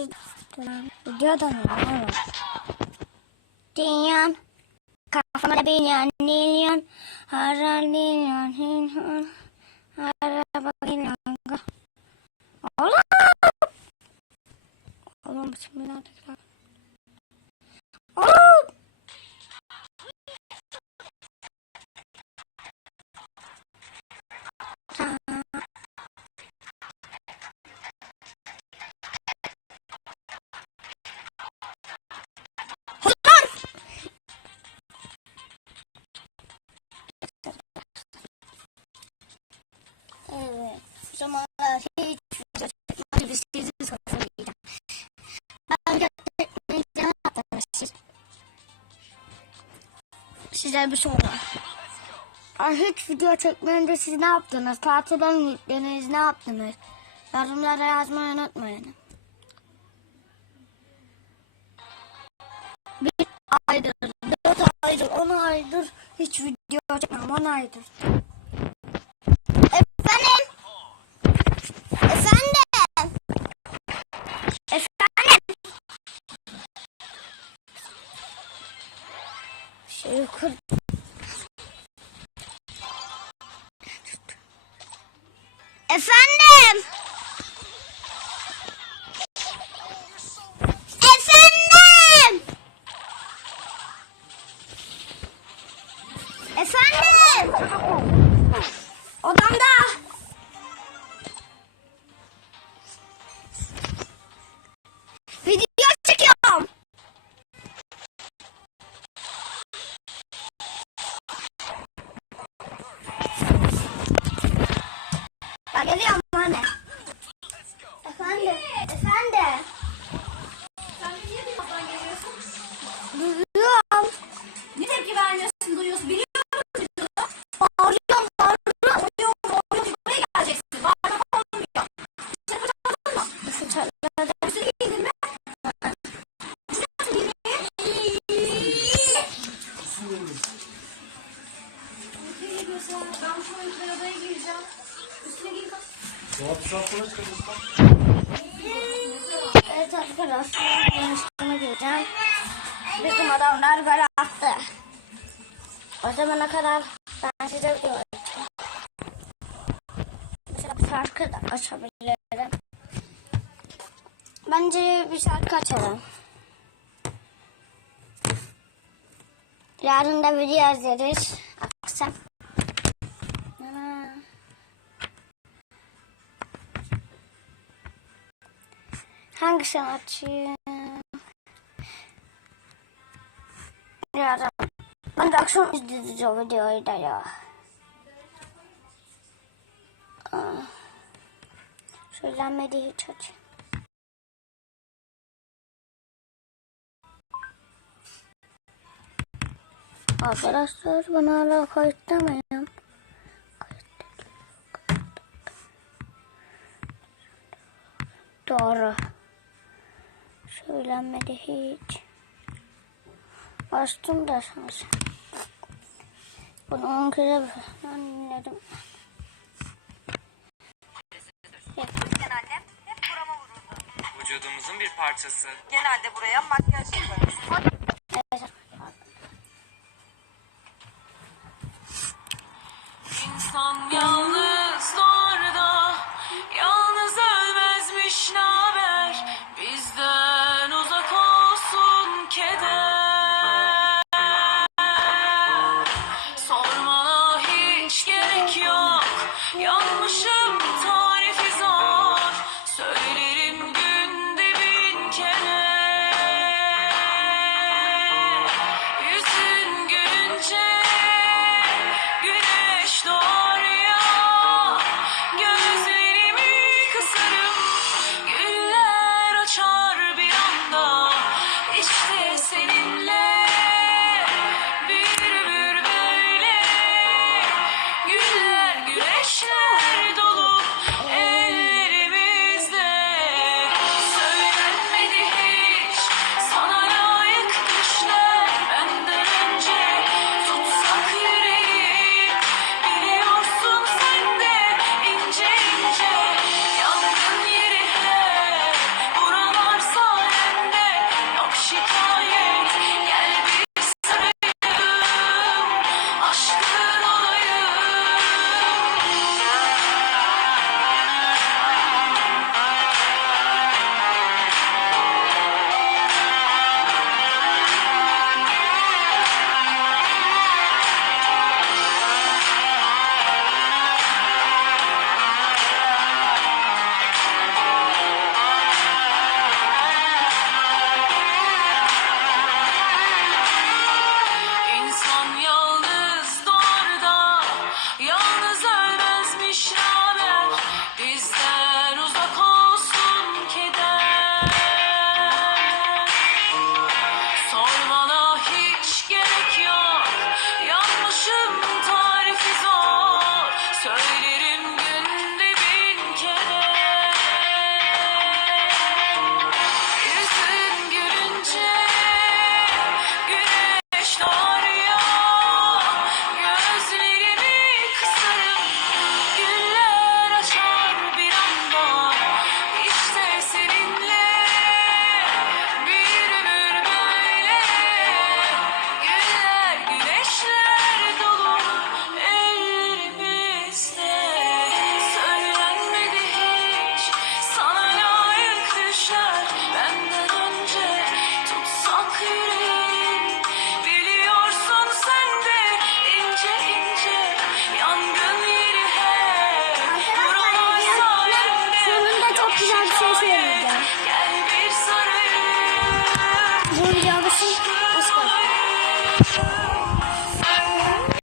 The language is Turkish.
Videoda ne var? Dinyan. Kafamda binyan, nilyan. Haral nilyan, hinhan. Araba nilyan. Oğlum. Oğlum bismillah tekrar. Zaman hiç video sizi soracağım. Ben göstermek ne yaptınız siz? Size bir soru. Ben hiç video çekmeyince siz ne yaptınız? Tatilden mi? Ne yaptınız? Yorumlara yazmayı unutmayın. Bir aydır, dört aydır, on aydır hiç video çekmem. On aydır. 小鱼 Ben geliyorum anne. Efendim, efendim. Sen de niye birazdan geliyorsun? Duyuyorum. Ne tepki vermiyorsun duyuyorsun? Biliyor musun? Bağırıyorum, bağırıyorum. Uyuyor mu? Uyuyor mu? Buraya geleceksin. Bağırma olmuyor. Dışarı çıkmadın mı? Nasıl çağırdı? Üstüne giydin mi? Ben şu odaya gireceğim. Üstüne. Evet arkadaşlar, üstüme gireceğim. Bizim adamlar gol attı. O zamana kadar ben size açacağım. Mesela şarkı da açabilirim. Bence bir şarkı açalım. Yarın da video izleriz. Hangisini açayım? Yarın. Ben de akşam izleyeceğiz o videoyu da ya. Söylenmedi hiç aç. Arkadaşlar bana hala kayıtta mıyım? Doğru. Söylenmedi hiç. Açtım da şans. Bunu on kere anladım. Vücudumuzun bir parçası. Genelde buraya makyaj yaparız.